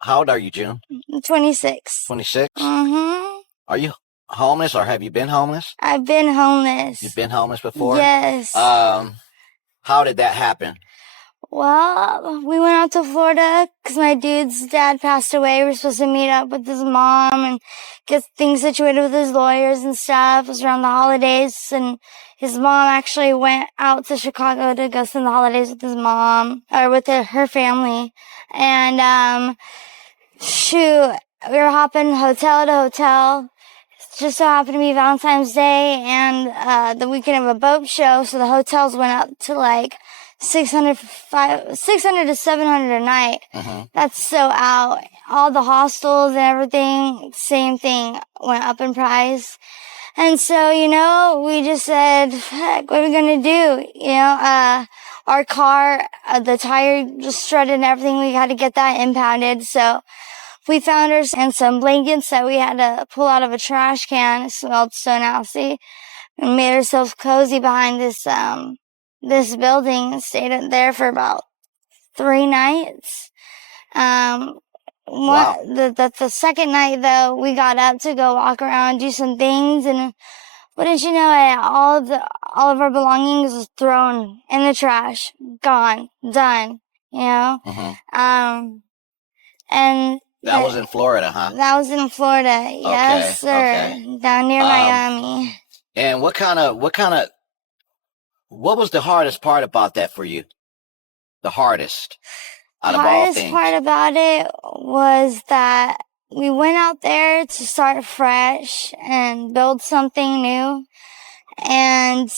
How old are you, June? I'm 26. 26? Mm-hmm. Are you homeless or have you been homeless? I've been homeless. You've been homeless before? Yes. How did that happen? Well, we went out to Florida because my dude's dad passed away. We were supposed to meet up with his mom and get things situated with his lawyers and stuff. It was around the holidays, and his mom actually went out to Chicago to go spend the holidays with his mom, or with her family. And, shoot, we were hopping hotel to hotel. It just so happened to be Valentine's Day and the weekend of a boat show, so the hotels went up to like 600 to 700 a night. Mm-hmm. That's so out. All the hostels and everything, same thing, went up in price. And so, we just said, heck, what are we going to do? Our car, the tire just strutted and everything. We had to get that impounded. So we found her and some blankets that we had to pull out of a trash can. It smelled so nasty. We made ourselves cozy behind this building and stayed there for about 3 nights. Wow. The second night, though, we got up to go walk around, do some things, and wouldn't you know it, all of our belongings was thrown in the trash, gone, done, Mm-hmm. And that was in Florida, huh? That was in Florida, yes, sir, okay. Down near Miami. And what was the hardest part about that for you? The hardest out of all things. The hardest part about it was that we went out there to start fresh and build something new. And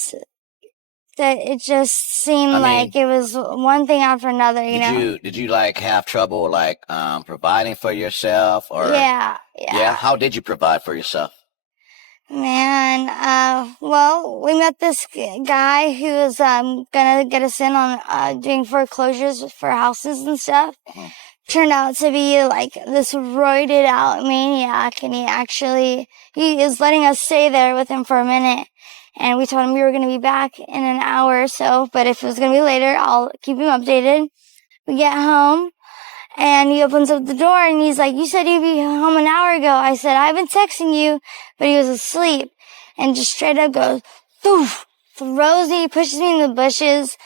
that it just seemed like it was one thing after another, Did you like have trouble like providing for yourself or? Yeah. How did you provide for yourself? Man, well, we met this guy who was gonna get us in on doing foreclosures for houses and stuff. Mm-hmm. Turned out to be like this roided out maniac, and he is letting us stay there with him for a minute. And we told him we were going to be back in an hour or so, but if it was going to be later, I'll keep him updated. We get home, and he opens up the door, and he's like, you said you'd be home an hour ago. I said, I've been texting you, but he was asleep. And just straight up goes, doof, throws me, pushes me in the bushes,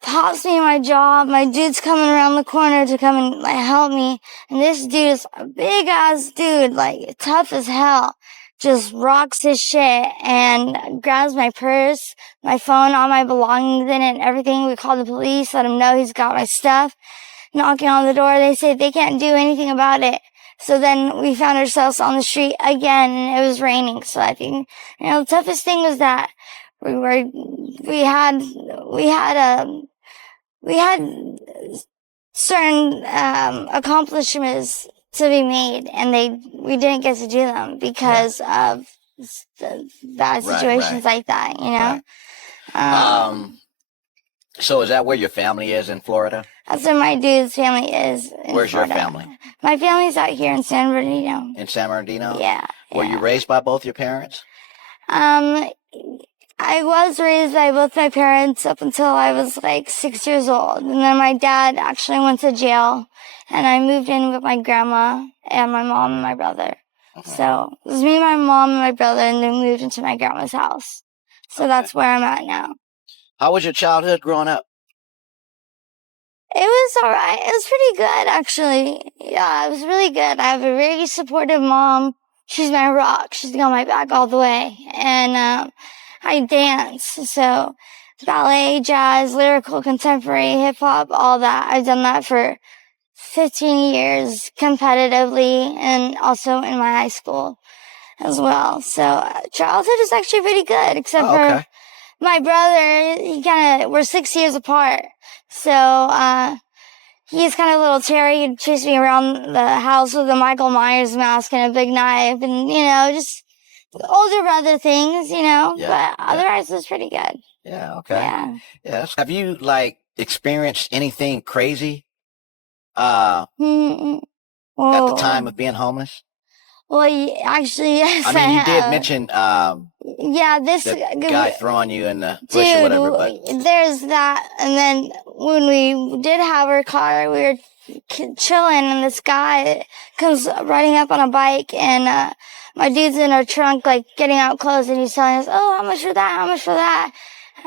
pops me in my jaw. My dude's coming around the corner to come and help me. And this dude is a big-ass dude, tough as hell. Just rocks his shit and grabs my purse, my phone, all my belongings in it and everything. We called the police, let him know he's got my stuff. Knocking on the door, they say they can't do anything about it. So then we found ourselves on the street again, and it was raining. So I think, the toughest thing was that we had certain accomplishments to be made, and we didn't get to do them because of the bad situations like that, Right. So is that where your family is in Florida? That's where my dude's family is in Where's Florida. your family? My family's out here in San Bernardino. In San Bernardino? Yeah. Were you raised by both your parents? I was raised by both my parents up until I was 6 years old. And then my dad actually went to jail, and I moved in with my grandma and my mom and my brother. Okay. So it was me, my mom, and my brother, and then moved into my grandma's house. So that's where I'm at now. How was your childhood growing up? It was all right. It was pretty good, actually. Yeah, it was really good. I have a very supportive mom. She's my rock. She's got my back all the way. And I dance. So ballet, jazz, lyrical, contemporary, hip-hop, all that. I've done that for 15 years competitively and also in my high school as well. So childhood is actually pretty good, except for my brother. We're 6 years apart. So he's kind of a little Terry. He'd chase me around the house with a Michael Myers mask and a big knife and, just older brother things, but otherwise it was pretty good. Yeah, okay. Yeah. Have you, experienced anything crazy at the time of being homeless? Well, actually, yes, I mean, you did mention this the guy throwing you in the bush or whatever. But there's that, and then when we did have our car, we were chilling, and this guy comes riding up on a bike, and my dude's in our trunk, like, getting out clothes, and he's telling us, oh, how much for that, how much for that?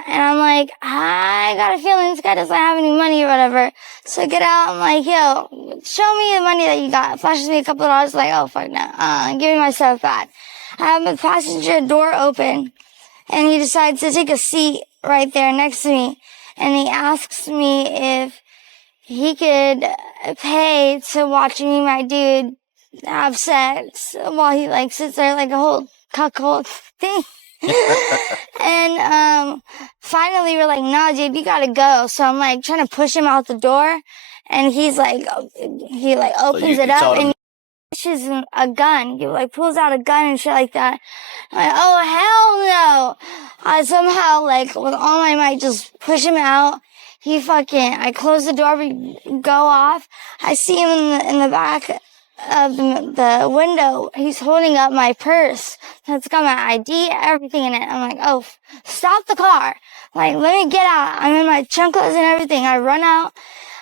And I'm like, I got a feeling this guy doesn't have any money or whatever. So I get out, I'm like, yo, show me the money that you got. Flashes me a couple of dollars, like, oh, fuck no, give me my stuff back. I have the passenger door open, and he decides to take a seat right there next to me. And he asks me if he could pay to watch me and my dude have sex while he, like, sits there like a whole cuckold thing. And finally we're like, nah, dude, you gotta go. So I'm like trying to push him out the door, and he's like, he like opens it up and pushes a gun. He like pulls out a gun and shit like that. I'm like, oh hell no! I somehow, like, with all my might, just push him out. I close the door, we go off. I see him in the back of the window. He's holding up my purse that's got my ID, everything in it. I'm like, oh, stop the car. Like, let me get out. I'm in my chunklets and everything. I run out.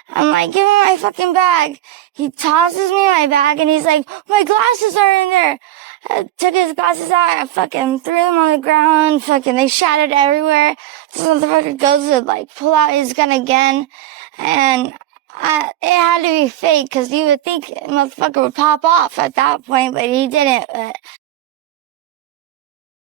I'm like, give me my fucking bag. He tosses me my bag, and he's like, my glasses are in there. I took his glasses out. I fucking threw them on the ground. They shattered everywhere. This motherfucker goes to, like, pull out his gun again. And it had to be fake, because you would think a motherfucker would pop off at that point, but he didn't.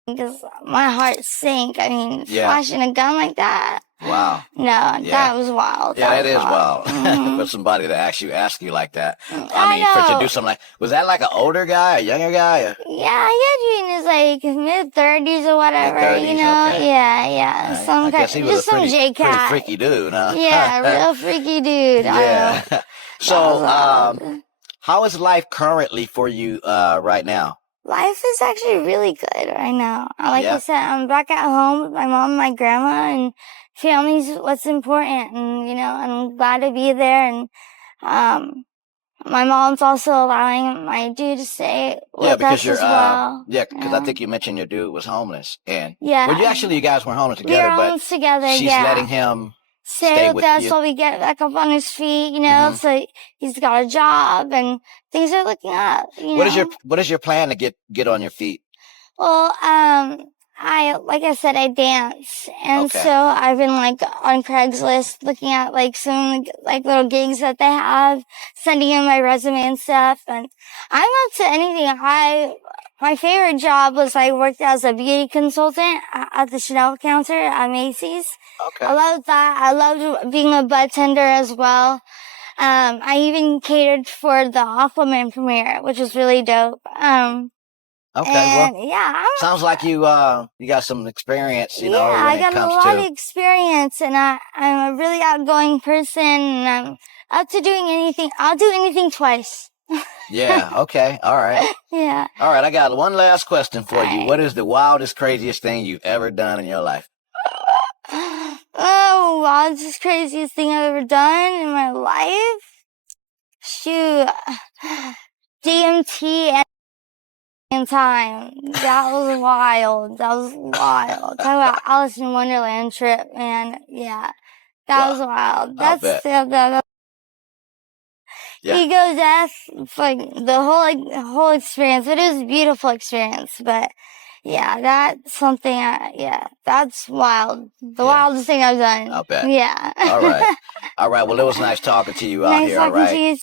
Because my heart sank. I mean, flashing a gun like that. Wow. No, that was wild. Yeah, it is wild. Mm-hmm. For somebody to ask you like that. I mean, for to do something like, was that like an older guy, a younger guy? Or? Yeah, he had in his, like, mid-30s or whatever, mid-30s, you know? Okay. Yeah. Right. Some guy, just some Pretty J-cat. freaky dude, huh? Yeah, real freaky dude. Yeah. So, how is life currently for you right now? Life is actually really good right now. Like I said, I'm back at home with my mom and my grandma, and family's what's important. And, you know, I'm glad to be there. And my mom's also allowing my dude to stay with us as well. Yeah, because I think you mentioned your dude was homeless. And well, you guys weren't homeless together, but together, she's letting him stay with us while we get back up on his feet, you know. So he's got a job and things are looking up. What is your plan to get on your feet? Well, like I said, I dance, and so I've been, like, on Craigslist looking at, like, some, like, little gigs that they have, sending in my resume and stuff. And I'm up to anything. My favorite job was I worked as a beauty consultant at the Chanel counter at Macy's. Okay. I loved that. I loved being a bud tender as well. I even catered for the Aquaman premiere, which was really dope. Sounds like you got some experience, you know. Yeah, I got a lot of experience, and I'm a really outgoing person, and I'm up to doing anything. I'll do anything twice. Yeah, okay, all right. Yeah. All right, I got one last question for you. What is the wildest, craziest thing you've ever done in your life? Oh, wildest, craziest thing I've ever done in my life? Shoot. DMT and time. That was wild. Talk about Alice in Wonderland trip, man. Yeah. That was wild. That's ego death, like the whole experience. It is a beautiful experience, but yeah, that's something. That's wild. The wildest thing I've done. I'll bet. Yeah. All right. Well, it was nice talking to you out here. All right.